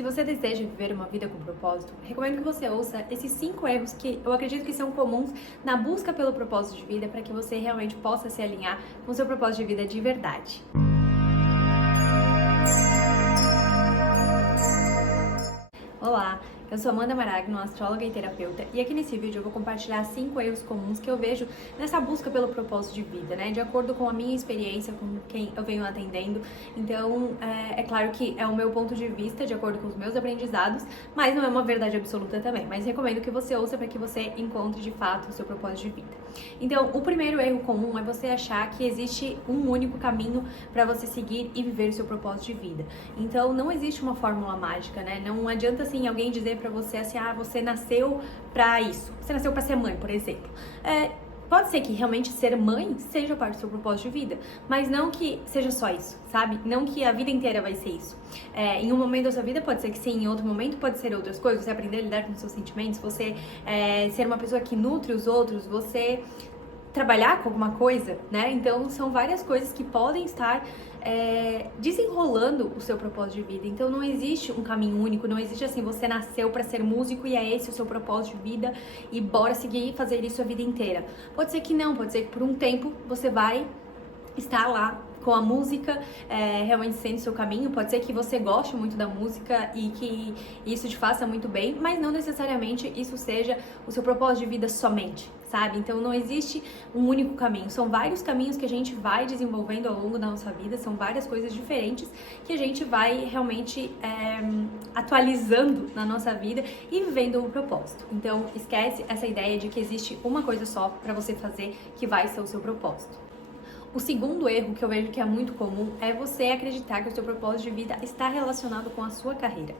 Se você deseja viver uma vida com propósito, recomendo que você ouça esses 5 erros que eu acredito que são comuns na busca pelo propósito de vida para que você realmente possa se alinhar com o seu propósito de vida de verdade. Olá, eu sou Amanda Maragno, astróloga e terapeuta, e aqui nesse vídeo eu vou compartilhar 5 erros comuns que eu vejo nessa busca pelo propósito de vida, né? De acordo com a minha experiência, com quem eu venho atendendo. Então, é claro que é o meu ponto de vista, de acordo com os meus aprendizados, mas não é uma verdade absoluta também. Mas recomendo que você ouça para que você encontre de fato o seu propósito de vida. Então, o primeiro erro comum é você achar que existe um único caminho para você seguir e viver o seu propósito de vida. Então, não existe uma fórmula mágica, né? Não adianta assim alguém dizer pra você assim, você nasceu pra isso, você nasceu pra ser mãe, por exemplo. Pode ser que realmente ser mãe seja parte do seu propósito de vida, mas não que seja só isso, sabe? Não que a vida inteira vai ser isso. Em um momento da sua vida pode ser que sim, em outro momento pode ser outras coisas, você aprender a lidar com os seus sentimentos, você ser uma pessoa que nutre os outros, você trabalhar com alguma coisa, né? Então são várias coisas que podem estar desenrolando o seu propósito de vida. Então não existe um caminho único, não existe assim, você nasceu para ser músico e é esse o seu propósito de vida e bora seguir e fazer isso a vida inteira. Pode ser que não, pode ser que por um tempo você vai estar lá com a música realmente sendo seu caminho. Pode ser que você goste muito da música e que isso te faça muito bem, mas não necessariamente isso seja o seu propósito de vida somente, sabe? Então não existe um único caminho, são vários caminhos que a gente vai desenvolvendo ao longo da nossa vida, são várias coisas diferentes que a gente vai realmente atualizando na nossa vida e vivendo um propósito. Então esquece essa ideia de que existe uma coisa só para você fazer que vai ser o seu propósito. O segundo erro que eu vejo que é muito comum é você acreditar que o seu propósito de vida está relacionado com a sua carreira.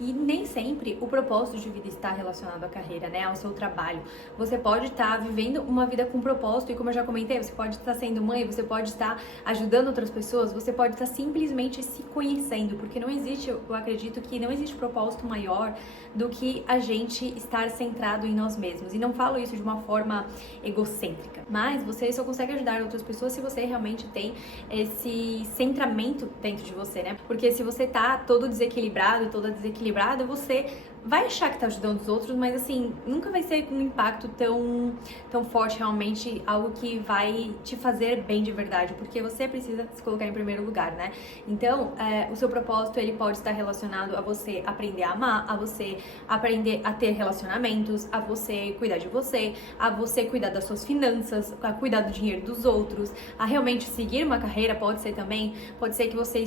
E nem sempre o propósito de vida está relacionado à carreira, né? Ao seu trabalho. Você pode estar vivendo uma vida com propósito e, como eu já comentei, você pode estar sendo mãe, você pode estar ajudando outras pessoas, você pode estar simplesmente se conhecendo, porque não existe, eu acredito que não existe propósito maior do que a gente estar centrado em nós mesmos. E não falo isso de uma forma egocêntrica, mas você só consegue ajudar outras pessoas se você realmente tem esse centramento dentro de você, né? Porque se você tá todo desequilibrado, toda desequilibrada, você vai achar que tá ajudando os outros, mas assim, nunca vai ser com um impacto tão forte, realmente, algo que vai te fazer bem de verdade, porque você precisa se colocar em primeiro lugar, né? Então, o seu propósito, ele pode estar relacionado a você aprender a amar, a você aprender a ter relacionamentos, a você cuidar de você, a você cuidar das suas finanças, a cuidar do dinheiro dos outros, a realmente seguir uma carreira. Pode ser também, pode ser que você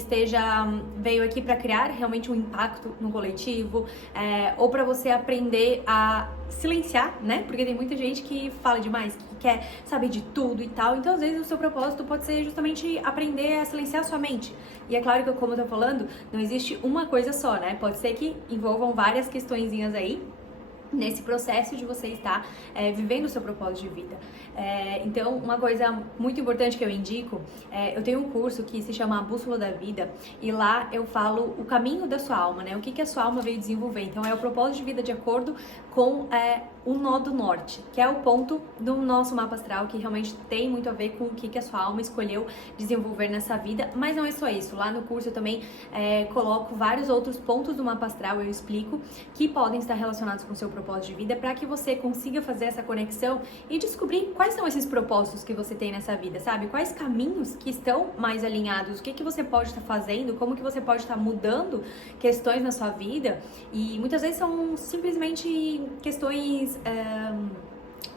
veio aqui para criar realmente um impacto no coletivo, ou para você aprender a silenciar, né? Porque tem muita gente que fala demais, que quer saber de tudo e tal. Então, às vezes, o seu propósito pode ser justamente aprender a silenciar a sua mente. E é claro que, como eu tô falando, não existe uma coisa só, né? Pode ser que envolvam várias questõezinhas aí nesse processo de você estar vivendo o seu propósito de vida. Então, uma coisa muito importante que eu indico, eu tenho um curso que se chama A Bússola da Vida, e lá eu falo o caminho da sua alma, né? O que a sua alma veio desenvolver. Então, é o propósito de vida de acordo com o nó do norte, que é o ponto do nosso mapa astral, que realmente tem muito a ver com o que a sua alma escolheu desenvolver nessa vida. Mas não é só isso. Lá no curso eu também coloco vários outros pontos do mapa astral, eu explico, que podem estar relacionados com o seu propósito de vida, para que você consiga fazer essa conexão e descobrir quais são esses propósitos que você tem nessa vida, sabe? Quais caminhos que estão mais alinhados, o que você pode estar fazendo, como que você pode estar mudando questões na sua vida. E muitas vezes são simplesmente questões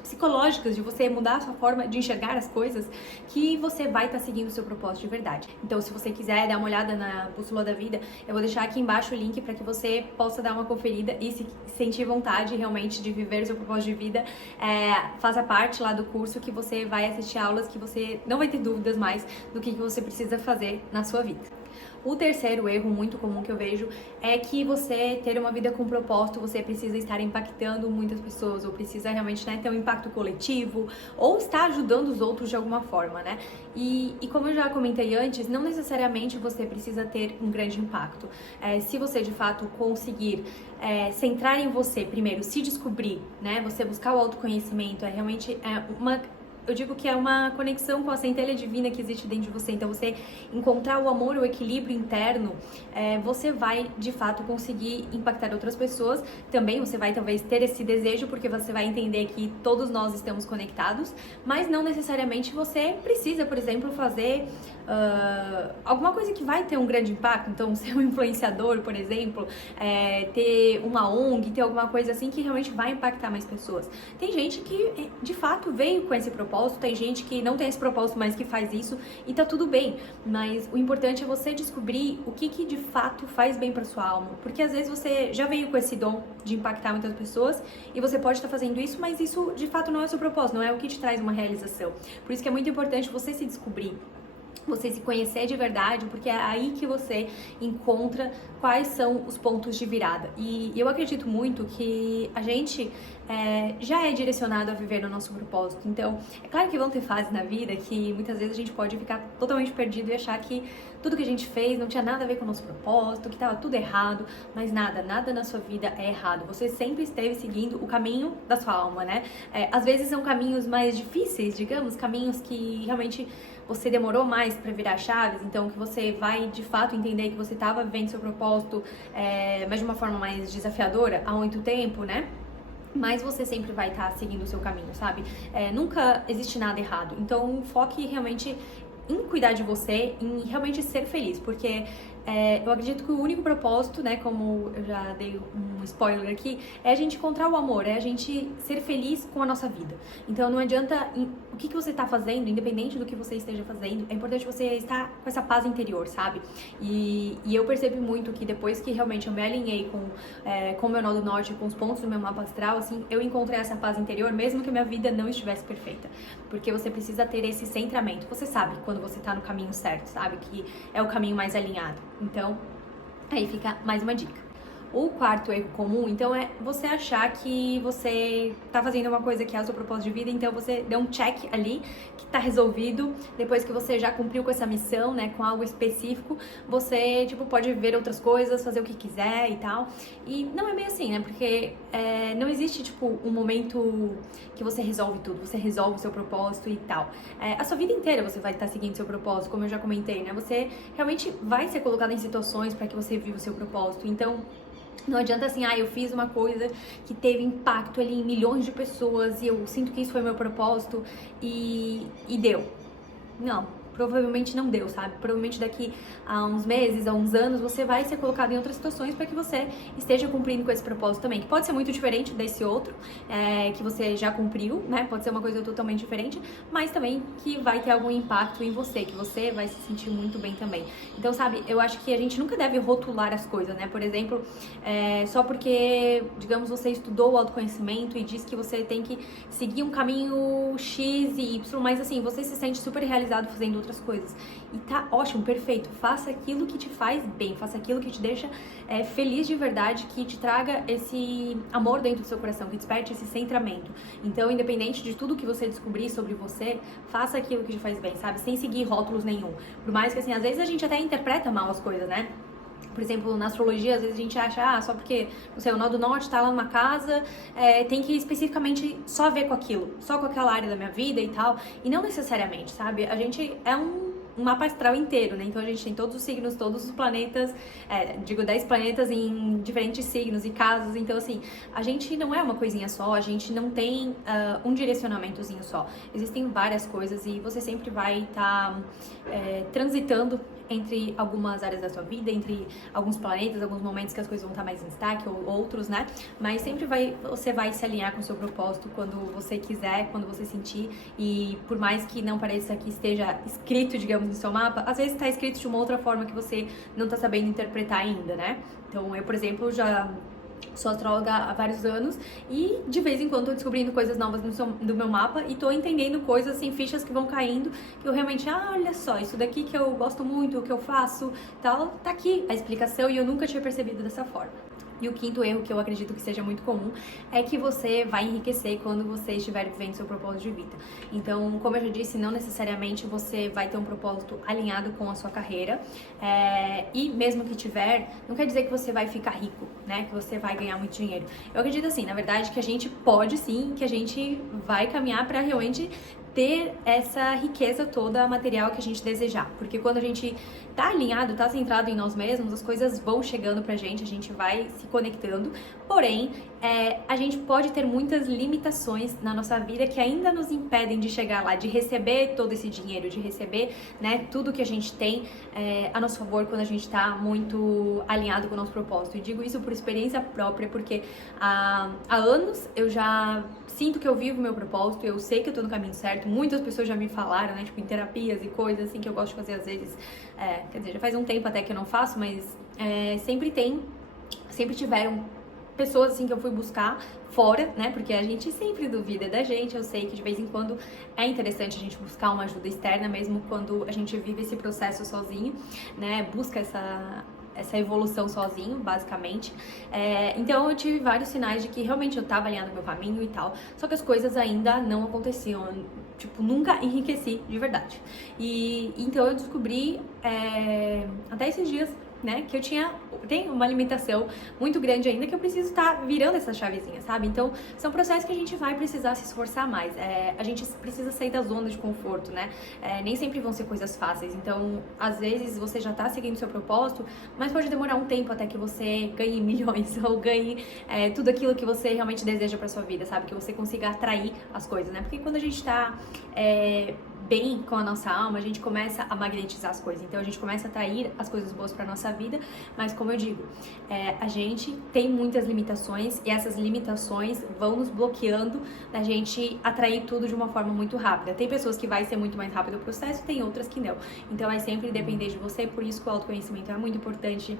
psicológicas, de você mudar a sua forma de enxergar as coisas, que você vai estar seguindo o seu propósito de verdade. Então, se você quiser dar uma olhada na Bússola da Vida, eu vou deixar aqui embaixo o link para que você possa dar uma conferida e se sentir vontade realmente de viver o seu propósito de vida, faça parte lá do curso, que você vai assistir aulas que você não vai ter dúvidas mais do que você precisa fazer na sua vida. O terceiro erro muito comum que eu vejo é que você ter uma vida com propósito, você precisa estar impactando muitas pessoas, ou precisa realmente, né, ter um impacto coletivo, ou estar ajudando os outros de alguma forma, né? E como eu já comentei antes, não necessariamente você precisa ter um grande impacto. Se você de fato conseguir centrar em você, primeiro, se descobrir, né? Você buscar o autoconhecimento, realmente uma eu digo que é uma conexão com a centelha divina que existe dentro de você. Então, você encontrar o amor, o equilíbrio interno, você vai, de fato, conseguir impactar outras pessoas. Também você vai, talvez, ter esse desejo, porque você vai entender que todos nós estamos conectados, mas não necessariamente você precisa, por exemplo, fazer alguma coisa que vai ter um grande impacto. Então, ser um influenciador, por exemplo, ter uma ONG, ter alguma coisa assim que realmente vai impactar mais pessoas. Tem gente que, de fato, veio com esse propósito, tem gente que não tem esse propósito, mas que faz isso, e tá tudo bem. Mas o importante é você descobrir o que de fato faz bem pra sua alma, porque às vezes você já veio com esse dom de impactar muitas pessoas, e você pode estar fazendo isso, mas isso de fato não é o seu propósito, não é o que te traz uma realização. Por isso que é muito importante você se descobrir, você se conhecer de verdade, porque é aí que você encontra quais são os pontos de virada. E eu acredito muito que a gente já é direcionado a viver no nosso propósito. Então, é claro que vão ter fases na vida que muitas vezes a gente pode ficar totalmente perdido e achar que tudo que a gente fez não tinha nada a ver com o nosso propósito, que estava tudo errado, mas nada na sua vida é errado. Você sempre esteve seguindo o caminho da sua alma, né? Às vezes são caminhos mais difíceis, digamos, caminhos que realmente você demorou mais para virar chaves, então que você vai de fato entender que você estava vivendo seu propósito, mas de uma forma mais desafiadora há muito tempo, né? Mas você sempre vai estar seguindo o seu caminho, sabe? Nunca existe nada errado. Então foque realmente em cuidar de você, em realmente ser feliz, porque eu acredito que o único propósito, né, como eu já dei um spoiler aqui, é a gente encontrar o amor, é a gente ser feliz com a nossa vida. Então não adianta o que você está fazendo, independente do que você esteja fazendo, é importante você estar com essa paz interior, sabe? E eu percebi muito que depois que realmente eu me alinhei com o meu nó do norte, com os pontos do meu mapa astral, assim, eu encontrei essa paz interior, mesmo que a minha vida não estivesse perfeita. Porque você precisa ter esse centramento. Você sabe quando você tá no caminho certo, sabe? Que é o caminho mais alinhado. Então, aí fica mais uma dica. O quarto erro comum, então, é você achar que você tá fazendo uma coisa que é o seu propósito de vida, então você deu um check ali, que tá resolvido, depois que você já cumpriu com essa missão, né, com algo específico, você, tipo, pode ver outras coisas, fazer o que quiser e tal. E não é bem assim, né, porque não existe, tipo, um momento que você resolve tudo, você resolve o seu propósito e tal. A sua vida inteira você vai estar seguindo seu propósito, como eu já comentei, né, você realmente vai ser colocado em situações para que você viva o seu propósito, então não adianta assim, eu fiz uma coisa que teve impacto ali em milhões de pessoas e eu sinto que isso foi meu propósito e deu. Não, provavelmente não deu, sabe? Provavelmente daqui a uns meses, a uns anos, você vai ser colocado em outras situações para que você esteja cumprindo com esse propósito também, que pode ser muito diferente desse outro, que você já cumpriu, né? Pode ser uma coisa totalmente diferente, mas também que vai ter algum impacto em você, que você vai se sentir muito bem também. Então, sabe, eu acho que a gente nunca deve rotular as coisas, né? Por exemplo, só porque, digamos, você estudou o autoconhecimento e diz que você tem que seguir um caminho X e Y, mas assim, você se sente super realizado fazendo outras coisas. E tá ótimo, perfeito. Faça aquilo que te faz bem, faça aquilo que te deixa feliz de verdade, que te traga esse amor dentro do seu coração, que desperte esse centramento. Então, independente de tudo que você descobrir sobre você, faça aquilo que te faz bem, sabe? Sem seguir rótulos nenhum. Por mais que, assim, às vezes a gente até interpreta mal as coisas, né? Por exemplo, na astrologia, às vezes a gente acha, só porque, não sei, o nó do norte tá lá numa casa, tem que especificamente só ver com aquilo, só com aquela área da minha vida e tal. E não necessariamente, sabe? A gente é um mapa astral inteiro, né? Então a gente tem todos os signos, todos os planetas, 10 planetas em diferentes signos e casos. Então, assim, a gente não é uma coisinha só, a gente não tem um direcionamentozinho só. Existem várias coisas e você sempre vai estar transitando entre algumas áreas da sua vida, entre alguns planetas, alguns momentos que as coisas vão estar mais em destaque ou outros, né? Mas sempre você vai se alinhar com o seu propósito quando você quiser, quando você sentir. E por mais que não pareça que esteja escrito, digamos, no seu mapa, às vezes está escrito de uma outra forma que você não está sabendo interpretar ainda, né? Então, eu, por exemplo, já sou astróloga há vários anos e de vez em quando tô descobrindo coisas novas do meu mapa e tô entendendo coisas, assim, fichas que vão caindo, que eu realmente, olha só, isso daqui que eu gosto muito, o que eu faço, tal, tá aqui a explicação e eu nunca tinha percebido dessa forma. E o quinto erro, que eu acredito que seja muito comum, é que você vai enriquecer quando você estiver vivendo seu propósito de vida. Então, como eu já disse, não necessariamente você vai ter um propósito alinhado com a sua carreira. E mesmo que tiver, não quer dizer que você vai ficar rico, né? Que você vai ganhar muito dinheiro. Eu acredito assim, na verdade, que a gente pode sim, que a gente vai caminhar para realmente ter essa riqueza toda material que a gente desejar. Porque quando a gente tá alinhado, tá centrado em nós mesmos, as coisas vão chegando pra gente, a gente vai se conectando. Porém, a gente pode ter muitas limitações na nossa vida que ainda nos impedem de chegar lá, de receber todo esse dinheiro, de receber, né, tudo que a gente tem a nosso favor quando a gente tá muito alinhado com o nosso propósito. E digo isso por experiência própria, porque há anos eu já sinto que eu vivo o meu propósito, eu sei que eu tô no caminho certo. Muitas pessoas já me falaram, né, tipo, em terapias e coisas assim que eu gosto de fazer às vezes. Quer dizer, já faz um tempo até que eu não faço, mas sempre tiveram pessoas assim que eu fui buscar fora, né? Porque a gente sempre duvida da gente. Eu sei que de vez em quando é interessante a gente buscar uma ajuda externa, mesmo quando a gente vive esse processo sozinho, né? Busca essa evolução sozinho, basicamente. Então eu tive vários sinais de que realmente eu tava alinhando meu caminho e tal, só que as coisas ainda não aconteciam, tipo, nunca enriqueci de verdade. E então eu descobri até esses dias, né, que eu tenho uma limitação muito grande ainda, que eu preciso estar virando essa chavezinha, sabe? Então, são processos que a gente vai precisar se esforçar mais. A gente precisa sair da zona de conforto, né? Nem sempre vão ser coisas fáceis. Então, às vezes, você já tá seguindo o seu propósito, mas pode demorar um tempo até que você ganhe milhões ou ganhe tudo aquilo que você realmente deseja pra sua vida, sabe? Que você consiga atrair as coisas, né? Porque quando a gente tá bem com a nossa alma, a gente começa a magnetizar as coisas. Então a gente começa a atrair as coisas boas para nossa vida, mas como eu digo, a gente tem muitas limitações e essas limitações vão nos bloqueando da gente atrair tudo de uma forma muito rápida. Tem pessoas que vai ser muito mais rápido o processo, tem outras que não. Então vai sempre depender de você, por isso que o autoconhecimento é muito importante.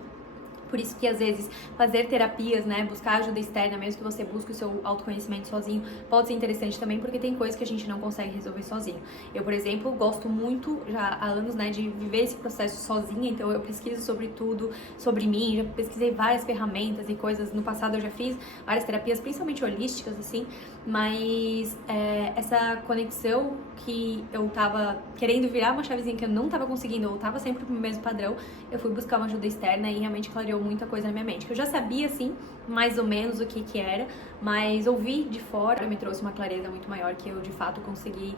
Por isso que às vezes fazer terapias, né, buscar ajuda externa, mesmo que você busque o seu autoconhecimento sozinho, pode ser interessante também, porque tem coisas que a gente não consegue resolver sozinho. Eu, por exemplo, gosto muito, já há anos, né, de viver esse processo sozinha, então eu pesquiso sobre tudo, sobre mim, já pesquisei várias ferramentas e coisas. No passado eu já fiz várias terapias, principalmente holísticas, assim, mas essa conexão que eu tava querendo virar uma chavezinha que eu não tava conseguindo, ou tava sempre pro mesmo padrão, eu fui buscar uma ajuda externa e realmente clareou muita coisa na minha mente, que eu já sabia, assim, mais ou menos o que era, mas ouvir de fora me trouxe uma clareza muito maior, que eu, de fato, consegui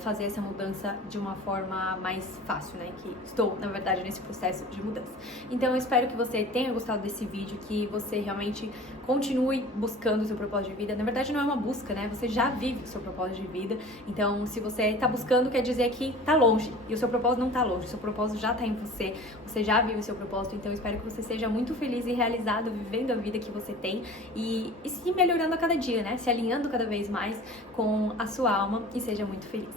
fazer essa mudança de uma forma mais fácil, né, que estou, na verdade, nesse processo de mudança. Então, eu espero que você tenha gostado desse vídeo, que você realmente continue buscando o seu propósito de vida. Na verdade, não é uma busca, né, você já vive o seu propósito de vida, então, se você tá buscando, quer dizer que tá longe, e o seu propósito não tá longe, o seu propósito já tá em você, você já vive o seu propósito. Então, eu espero que você seja muito feliz e realizado vivendo a vida que você tem e se melhorando a cada dia, né? Se alinhando cada vez mais com a sua alma e seja muito feliz.